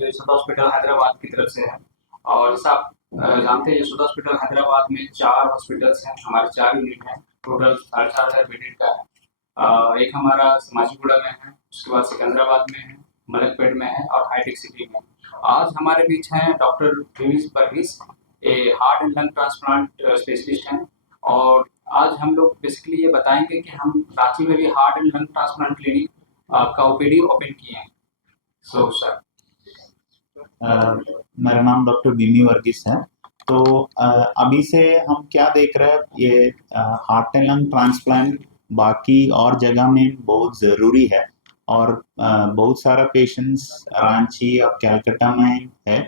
जो यशोदा हॉस्पिटल हैदराबाद की तरफ से है। और जैसा आप जानते हैं, यशोदा हॉस्पिटल हैदराबाद में 4 हॉस्पिटल्स हैं, हमारे 4 यूनिट हैं, टोटल 4,500 बेडेड का है। एक हमारा समाजीगुड़ा में है, उसके बाद सिकंदराबाद में है, मलकपेट में है और हाईटेक सिटी में। आज हमारे बीच हैं doctor Vineesh Varghese, a heart and lung transplant specialist हैं। और आज हम लोग बेसिकली ये बताएंगे कि हम रांची में भी heart and lung transplant clinic का ओपीडी ओपन किए हैं। So sir. मेरा नाम डॉक्टर बीमी वर्गीस है। तो अभी से हम क्या देख रहे हैं, ये हार्ट एंड लंग ट्रांसप्लांट बाकी और जगह में बहुत ज़रूरी है। और बहुत सारा पेशेंट्स रांची और कलकत्ता में है।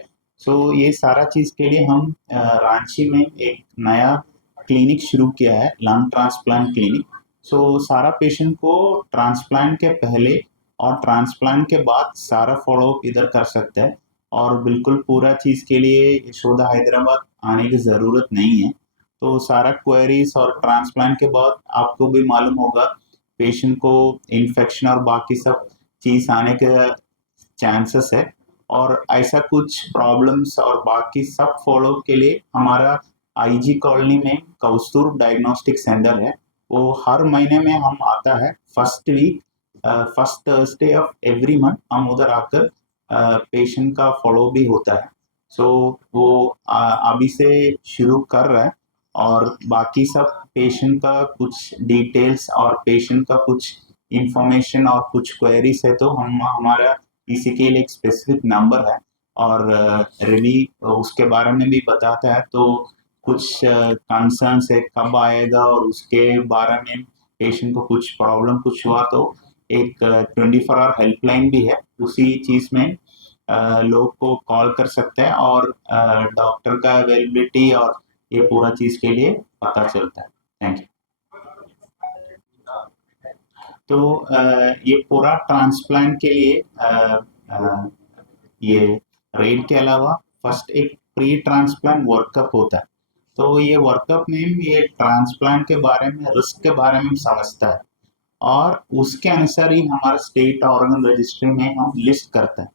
सो ये सारा चीज़ के लिए हम रांची में एक नया क्लिनिक शुरू किया है, लंग ट्रांसप्लांट क्लिनिक। सो सारा पेशेंट को ट्रांसप्लांट के पहले और ट्रांसप्लांट के बाद सारा फॉलोअप इधर कर सकते हैं। और बिल्कुल पूरा चीज़ के लिए यशोदा हैदराबाद आने की ज़रूरत नहीं है। तो सारा क्वेरीज और ट्रांसप्लांट के बाद आपको भी मालूम होगा, पेशेंट को इन्फेक्शन और बाकी सब चीज़ आने के चांसेस है। और ऐसा कुछ प्रॉब्लम्स और बाकी सब फॉलो के लिए हमारा आईजी कॉलोनी में कौस्तुर डायग्नोस्टिक सेंटर है। वो हर महीने में हम आता है, first Thursday of every month हम उधर आकर पेशेंट का फॉलो भी होता है। सो वो अभी से शुरू कर रहा है। और बाकी सब पेशेंट का कुछ डिटेल्स और पेशेंट का कुछ इंफॉर्मेशन और कुछ क्वेरीज है तो हम हमारा इसी के लिए एक स्पेसिफिक नंबर है। और रवि उसके बारे में भी बताता है। तो कुछ कंसर्न्स है कब आएगा और उसके बारे में पेशेंट को कुछ प्रॉब्लम कुछ हुआ तो एक 24 आवर हेल्पलाइन भी है। उसी चीज़ में लोग को कॉल कर सकते हैं और डॉक्टर का अवेलेबिलिटी और ये पूरा चीज़ के लिए पता चलता है। Thank you. तो ये पूरा ट्रांसप्लांट के लिए ये रेट के अलावा फर्स्ट एक प्री ट्रांसप्लांट वर्कअप होता है। तो ये वर्कअप में ये ट्रांसप्लांट के बारे में, रिस्क के बारे में समझता है। और उसके अनुसार ही हमारा स्टेट ऑर्गन रजिस्ट्री में हम लिस्ट करते हैं।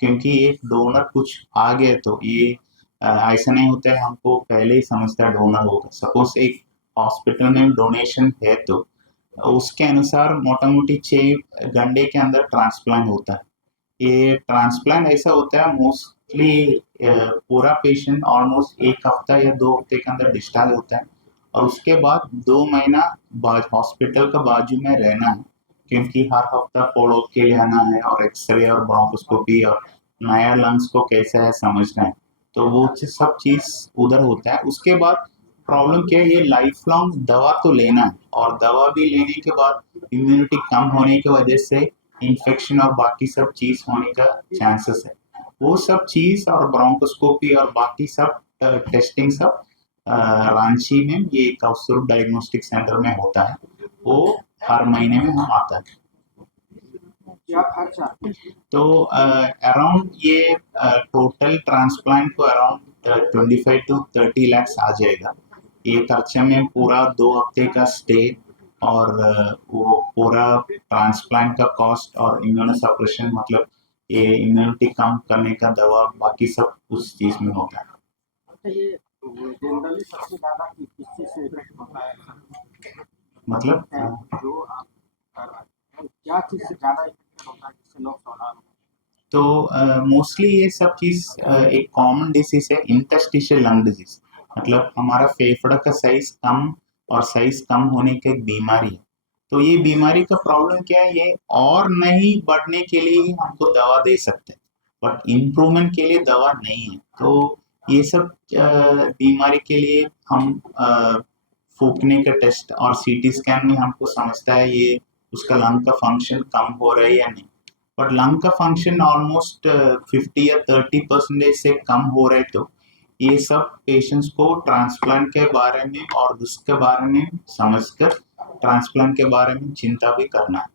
क्योंकि एक डोनर कुछ आ गए तो ये ऐसा नहीं होता है हमको पहले ही समझता है डोनर होगा। सपोज एक हॉस्पिटल में डोनेशन है तो उसके अनुसार मोटा मोटी 6 घंटे के अंदर ट्रांसप्लांट होता है। ये ट्रांसप्लांट ऐसा होता है मोस्टली पूरा पेशेंट ऑलमोस्ट 1 हफ्ता या 2 हफ्ते के अंदर डिस्चार्ज होता है। और उसके बाद 2 महीना बाद हॉस्पिटल का बाजू में रहना है। क्योंकि हर हफ्ता फॉलो के लिए आना है और एक्सरे और ब्रोंकोस्कोपी और नया लंग्स को कैसा है समझना है। तो वो सब चीज़ उधर होता है। उसके बाद प्रॉब्लम क्या है, ये लाइफ लॉन्ग दवा तो लेना है और दवा भी लेने के बाद इम्यूनिटी कम होने की वजह से इन्फेक्शन और बाकी सब चीज़ होने का चांसेस है। वो सब चीज़ और ब्रोंकोस्कोपी और बाकी सब टेस्टिंग सब रांची में ये कौस्तुर डायग्नोस्टिक सेंटर में होता है। वो हर महीने में हम आता है। क्या खर्चा? तो अराउंड ये टोटल ट्रांसप्लांट को अराउंड 25 to 30 lakhs आ जाएगा। ये खर्चे में पूरा 2 हफ्ते का स्टे और वो पूरा ट्रांसप्लांट का कॉस्ट और इम्यूनो सप्रेशन, मतलब ये इम्यूनिटी कम करने का दवा बाकी सब उस चीज़ में होता है। अच्छा, ये जनरली सबसे ज़्यादा किस चीज़ से इफेक्ट होता है? मतलब जो आप कर रहे हैं, क्या चीज़ से ज़्यादा इफेक्टेड होता है जिससे लोग सावधान हो? तो मोस्टली ये सब चीज़ एक कॉमन डिसीज है, इंटरस्टिशियल लंग डिजीज। मतलब हमारा फेफड़ा का साइज कम और साइज कम होने की एक बीमारी है। तो ये बीमारी का प्रॉब्लम क्या है, ये और नहीं बढ़ने के लिए ही हमको दवा दे सकते हैं, बट इम्प्रूवमेंट के लिए दवा नहीं है। तो ये सब बीमारी के लिए हम फूकने का टेस्ट और सीटी स्कैन में हमको समझता है ये उसका लंग का फंक्शन कम हो रहा है या नहीं। बट लंग का फंक्शन ऑलमोस्ट 50 या 30% से कम हो रहे तो ये सब पेशेंट्स को ट्रांसप्लांट के बारे में और रिस्क के बारे में समझकर ट्रांसप्लांट के बारे में चिंता भी करना है।